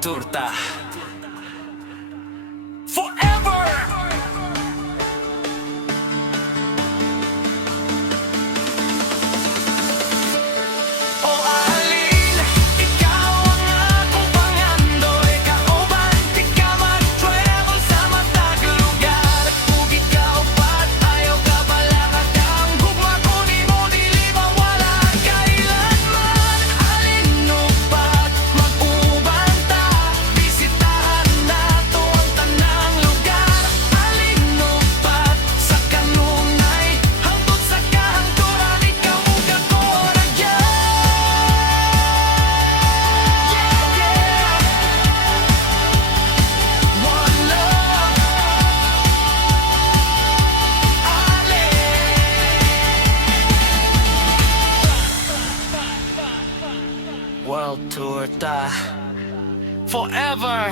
Tour ta forever. O alin, ikaw ang akong pangandoy. Kauban, di ka mag-travel sa matag lugar. Kung ikaw ba't ayaw ka balakad ang gugma ko, di mo dili mawala kailanman. Alin o ba't mag-uban ta? Bisitahan nato ang tanang lugar. Alin o ba't sa kanunay hangtod sa kahangturan, ikaw ug ako ragyan. One love, World Tour ta forever.